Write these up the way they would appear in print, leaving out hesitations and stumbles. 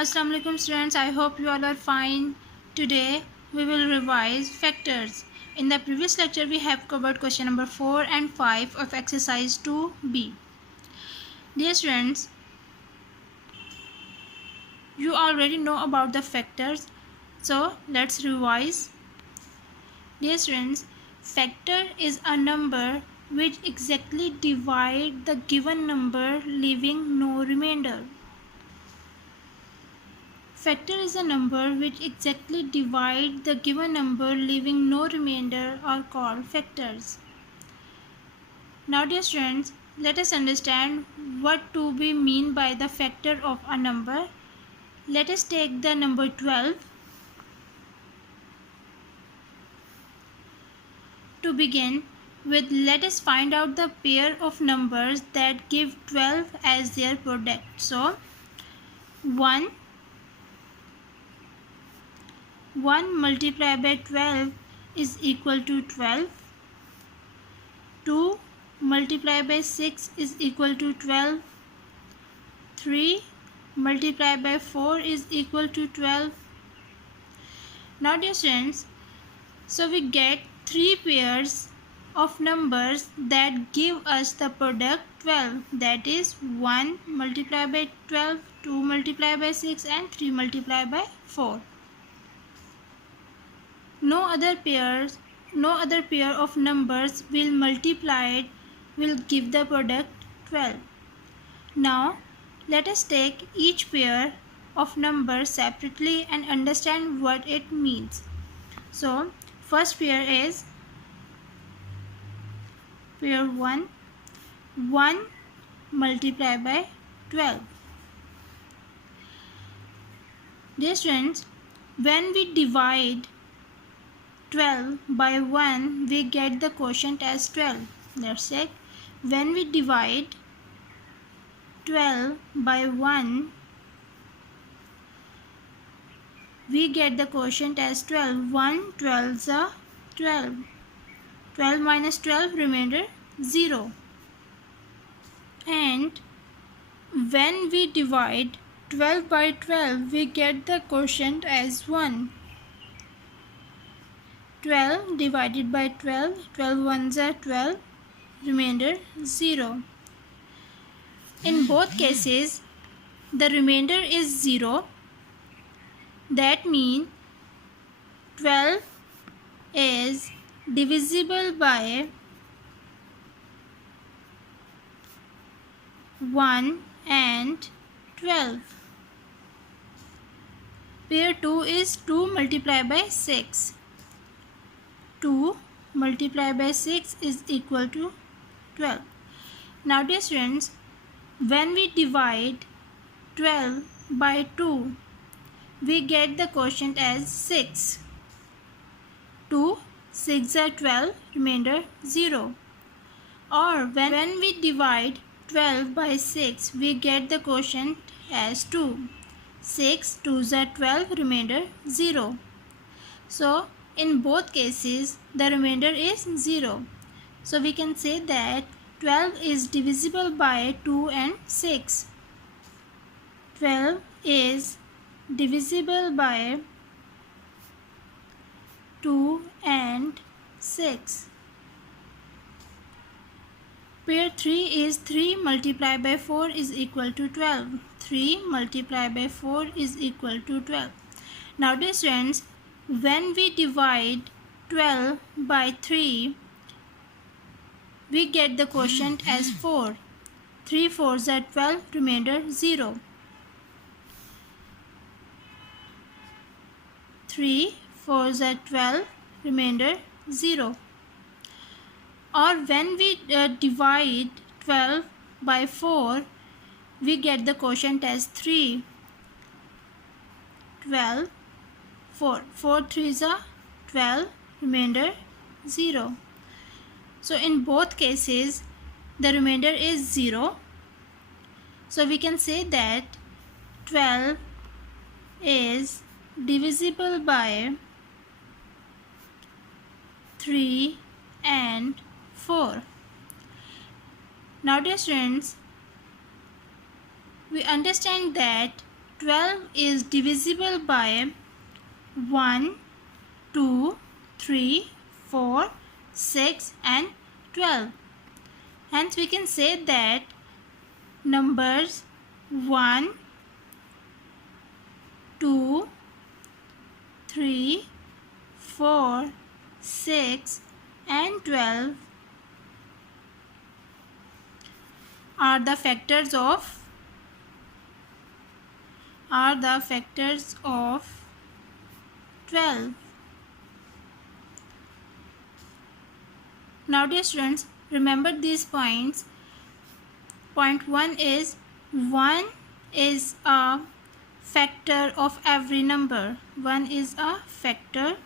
Assalamu alaikum students, I hope you all are fine. Today we will revise factors. In the previous lecture we have covered question number 4 and 5 of exercise 2b. Dear students, you already know about the factors, so let's revise. Dear students, factor is a number which exactly divide the given number leaving no remainder. Factor is a number which exactly divide the given number leaving no remainder are called factors. Now dear students, let us understand what do we mean by the factor of a number. Let us take the number 12. To begin with, let us find out the pair of numbers that give 12 as their product. So 1 multiplied by 12 is equal to 12. 2 multiplied by 6 is equal to 12. 3 multiplied by 4 is equal to 12. Now dear students, so we get 3 pairs of numbers that give us the product 12, that is 1 multiplied by 12, 2 multiplied by 6 and 3 multiplied by 4. No other pair of numbers will give the product 12. Now let us take each pair of numbers separately and understand what it means. So first pair is pair 1 multiplied by 12. Dear students, when we divide 12 by 1, we get the quotient as 12. Let's check. When we divide 12 by 1, we get the quotient as 12. 1 12s are 12. 12 minus 12, remainder 0. And when we divide 12 by 12, we get the quotient as 1. 12 divided by 12, 12 ones are 12, remainder 0. In both cases, the remainder is 0. That means 12 is divisible by 1 and 12. Pair 2 is 2 multiplied by 6. 2 multiplied by 6 is equal to 12. Now dear students, when we divide 12 by 2, we get the quotient as 6. 2 6 are 12, remainder 0. Or when we divide 12 by 6, we get the quotient as 2. 6 2s are 12, remainder 0. So in both cases, the remainder is 0. So we can say that 12 is divisible by 2 and 6. 12 is divisible by 2 and 6. Pair 3 is 3 multiplied by 4 is equal to 12. 3 multiplied by 4 is equal to 12. Now dear students, when we divide 12 by 3, we get the quotient as 4. 3 4s are 12, remainder 0. 3 4s are 12, remainder 0. Or when we divide 12 by 4, we get the quotient as 3. 12 4 4 3s are 12, remainder 0. So in both cases, the remainder is 0. So we can say that 12 is divisible by 3 and 4. Now dear students, we understand that 12 is divisible by 1, 2, 3, 4, 6 and 12. Hence we can say that numbers 1, 2, 3, 4, 6 and 12 are the factors of 12. Now dear students, remember these points. Point 1 is 1 is a factor of every number. 1 is a factor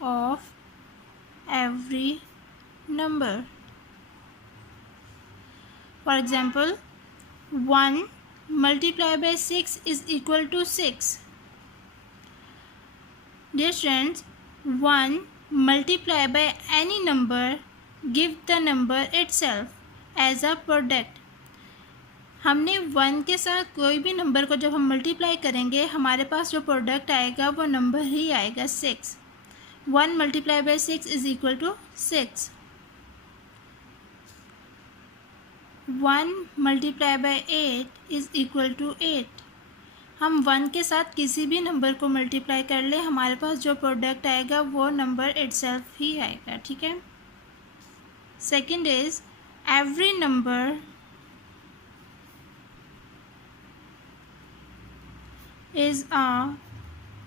of every number. For example, 1 multiplied by 6 is equal to 6. Dear friends, 1 multiplied by any number give the number itself as a product. हमने 1 के साथ कोई भी number को जब हम multiply करेंगे हमारे पास जो प्रोडक्ट आएगा वो नंबर ही आएगा 6. 1 multiplied by 6 is equal to 6. 1 multiplied by 8 is equal to 8. हम 1 के साथ किसी भी नंबर को मल्टीप्लाई कर ले हमारे पास जो प्रोडक्ट आएगा वो नंबर इटसेल्फ ही आएगा. ठीक है. Second is every number is a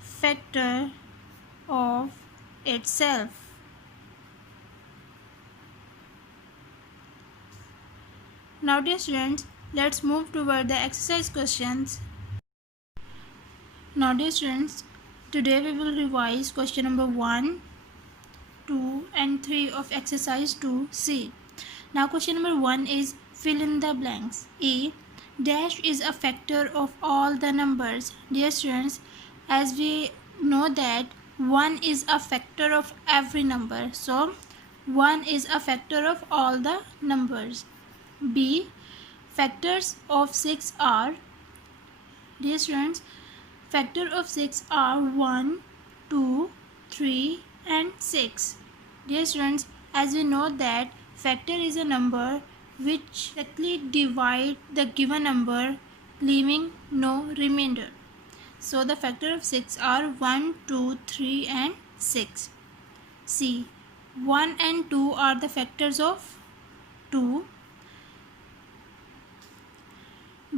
factor of itself. Now dear students, let's move toward the exercise questions. Now dear students, today we will revise question number 1, 2 and 3 of exercise 2C. Now question number 1 is fill in the blanks. A dash is a factor of all the numbers. Dear students, as we know that 1 is a factor of every number, so 1 is a factor of all the numbers. B factors of 6 are, dear students, factor of 6 are 1, 2, 3 and 6. Dear students, as we know that factor is a number which exactly divide the given number leaving no remainder. So the factor of 6 are 1, 2, 3 and 6. C 1 and 2 are the factors of 2.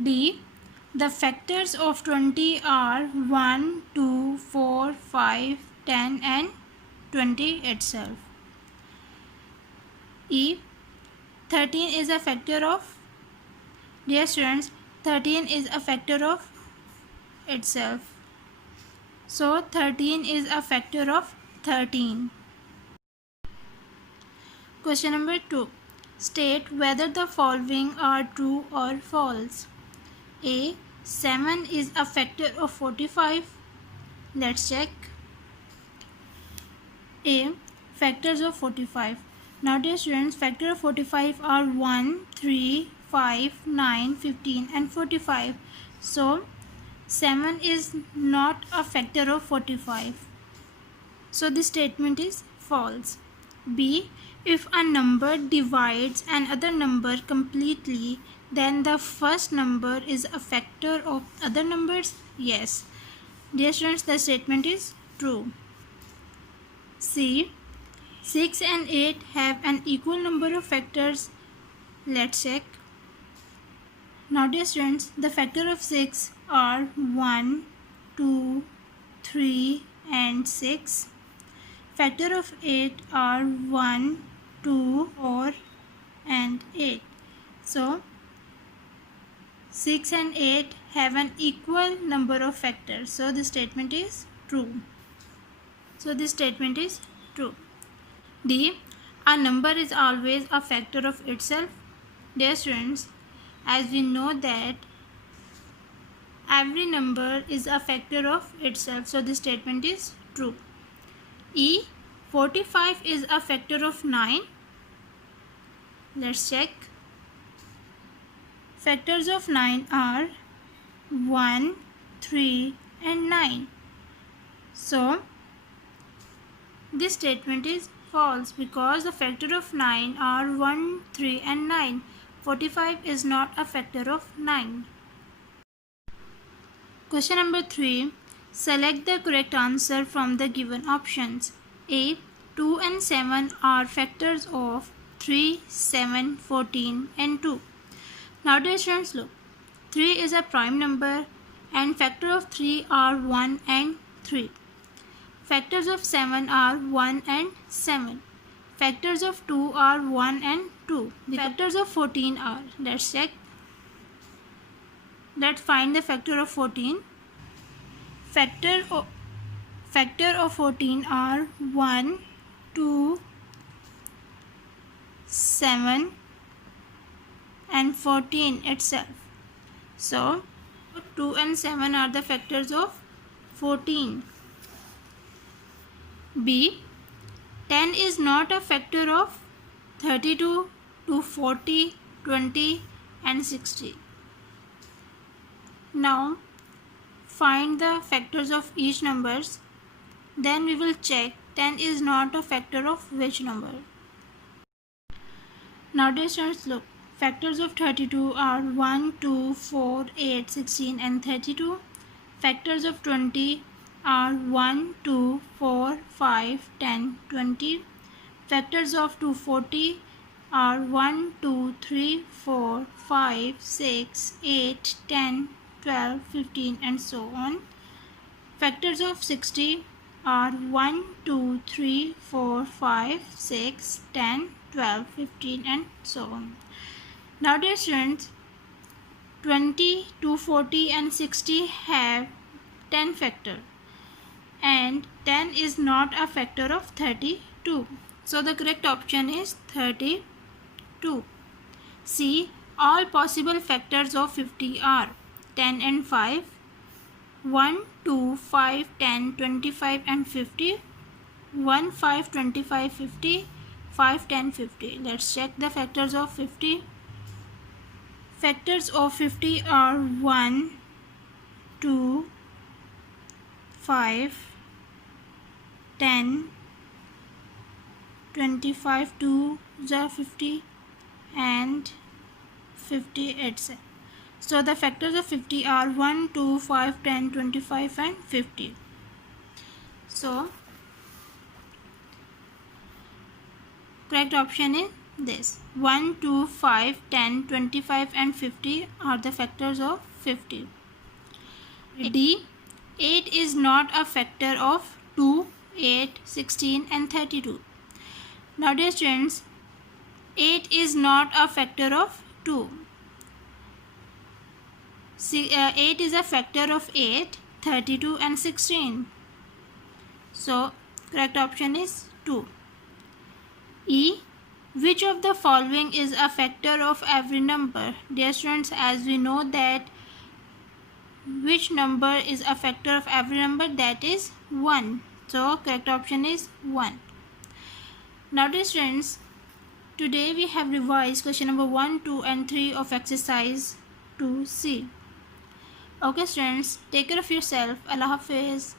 D the factors of 20 are 1, 2, 4, 5, 10 and 20 itself. E 13 is a factor of, dear students, 13 is a factor of itself. So 13 is a factor of 13. Question number 2. State whether the following are true or false. A 7 is a factor of 45. Let's check. A factors of 45. Now dear students, factor of 45 are 1, 3, 5, 9, 15 and 45. So 7 is not a factor of 45. So this statement is false. B if a number divides another number completely, then the first number is a factor of other numbers. Yes. Dear students, the statement is true. C 6 and 8 have an equal number of factors. Let's check. Now dear students, the factor of 6 are 1, 2, 3 and 6. Factor of 8 are 1, 2, 4 and 8. So 6 and 8 have an equal number of factors. So this statement is true. So this statement is true. D a number is always a factor of itself. Dear students, as we know that every number is a factor of itself, so this statement is true. E 45 is a factor of 9. Let's check. Factors of 9 are 1, 3 and 9. So this statement is false because the factor of 9 are 1, 3 and 9. 45 is not a factor of 9. Question number 3. Select the correct answer from the given options. A. 2 and 7 are factors of 3, 7, 14 and 2. Now dear students, look. 3 is a prime number and factor of 3 are 1 and 3. Factors of 7 are 1 and 7. Factors of 2 are 1 and 2. The factors of 14 are, let's check. Let's find the factor of 14. Factor of 14 are 1, 2, 7 and 14 itself. So 2 and 7 are the factors of 14. B. 10 is not a factor of 32 to 40, 20 and 60. Now find the factors of each numbers. Then we will check 10 is not a factor of which number. Now dear students, look. Factors of 32 are 1, 2, 4, 8, 16 and 32. Factors of 20 are 1, 2, 4, 5, 10, 20. Factors of 240 are 1, 2, 3, 4, 5, 6, 8, 10, 12, 15 and so on. Factors of 60 are 1, 2, 3, 4, 5, 6, 10, 12, 15 and so on. Now dear students, 20, 240 and 60 have 10 factor and 10 is not a factor of 32. So the correct option is 32. C. All possible factors of 50 are 10 and 5, 1, 2, 5, 10, 25 and 50, 1, 5, 25, 50, 5, 10, 50. Let's check the factors of 50. Factors of 50 are 1, 2, 5, 10, 25, 2 are 50 and 50 itself. So the factors of 50 are 1, 2, 5, 10, 25 and 50. So correct option is this. 1, 2, 5, 10, 25 and 50 are the factors of 50. D. 8 is not a factor of 2, 8, 16 and 32. Now dear students, 8 is not a factor of 2. 8 is a factor of 8, 32 and 16. So correct option is 2. E. Which of the following is a factor of every number? Dear students, as we know that which number is a factor of every number, that is 1. So correct option is 1. Now dear students, today we have revised question number 1, 2 and 3 of exercise 2C. Okay students, take care of yourself. Allah Hafiz.